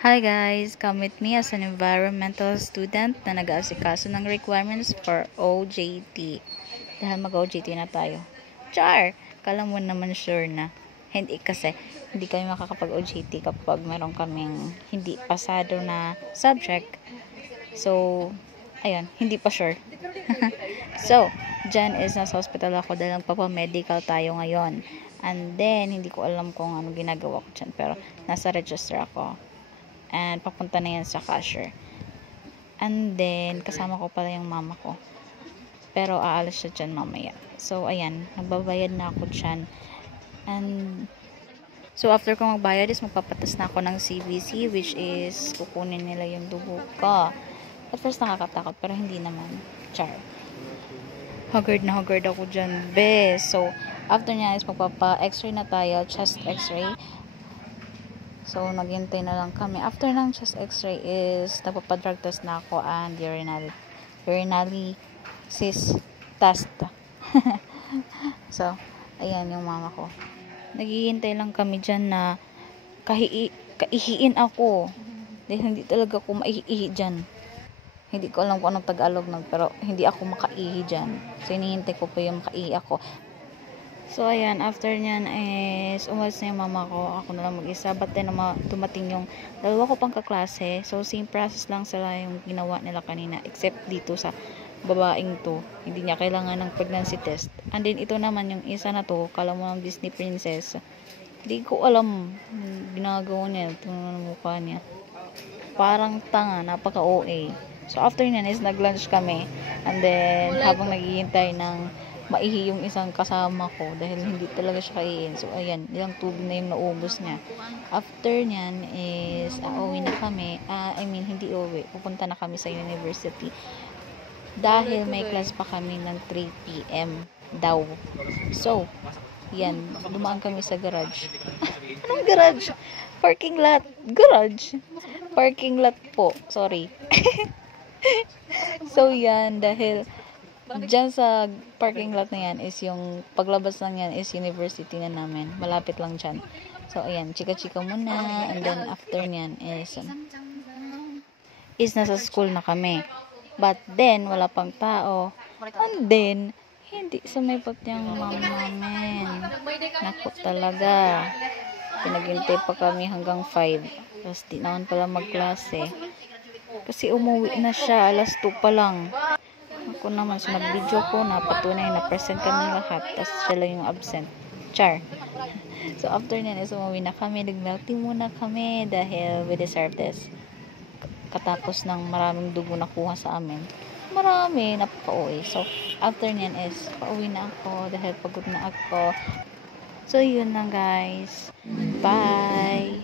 Hi guys! Come with me as an environmental student na nag-aasikaso ng requirements for OJT. Dahil mag-OJT na tayo. Char! Kala mo naman sure na. Hindi kasi, hindi kami makakapag-OJT kapag meron kaming hindi pasado na subject. So, ayun, hindi pa sure. So, dyan is nasa hospital ako dahil nagpapamedical tayo ngayon. And then, hindi ko alam kung ano ginagawa ko dyan. Pero, nasa register ako. And papunta na yan sa cashier. And then, kasama ko pala yung mama ko. Pero aalis siya dyan mamaya. So, ayan, nagbabayad na ako dyan. And, so after ko magbayad is magpapatas na ako ng CBC, which is kukunin nila yung dugo ko. At first nakakatakot, pero hindi naman. Char. Haggard na haggard ako dyan, bes. So, after niya is magpapa-x-ray na tayo, chest x-ray. So, naghintay na lang kami. After ng chest x-ray is, nagpapadrug test na ako and urinary cyst test. So, ayan yung mama ko. Naghihintay lang kami dyan na kaihiin ako. Dahil hindi talaga ako maihihi dyan. Hindi ko alam kung anong Tagalog nun, pero hindi ako makaihi dyan. So, hinihintay ko pa yung makaihi ako. So, ayan, after nyan is, umalis na yung mama ko. Ako na lang mag-isa. But then, dumating yung dalawa ko pang kaklase. So, same process lang sila yung ginawa nila kanina. Except dito sa babaeng to. Hindi niya kailangan ng pregnancy test. And then, ito naman yung isa na to. Kala mo ng Disney princess. Hindi ko alam. Ginagawa niya. Ito naman ang mukha niya. Parang tanga. Napaka-OA. So, after nyan is, nag-lunch kami. And then, habang naghihintay ng maihi yung isang kasama ko dahil hindi talaga siya kaiin. So, ayan, ilang tubig na yung naubos niya. After nyan is, uuwi na kami. Hindi uuwi. Pupunta na kami sa university. Dahil may class pa kami ng 3 p.m. daw. So, yan. Dumaan kami sa garage. Anong garage? Parking lot. Garage. Parking lot po. Sorry. So, yan. Dahil dyan sa parking lot na yan is yung paglabas lang yan is university na namin. Malapit lang dyan. So, ayan. Chika-chika muna. And then, after nyan is nasa school na kami. But then, wala pang tao. And then, hindi sumipat yung mama namin. Naku talaga. Pinaghintay pa kami hanggang 5. Tapos, di naman pala magklase. Kasi umuwi na siya. Alas 2 pa lang. Ako naman, so nag-video ko, napatunay na present kami lahat, tapos siya lang yung absent. Char. So, after nyan, umuwi na kami, nag-melting muna kami, dahil we deserve this. Katapos ng maraming dugo na kuha sa amin. Marami, napaka-uwi. So, after nyan is, pauwi na ako, dahil pagod na ako. So, yun lang guys. Bye!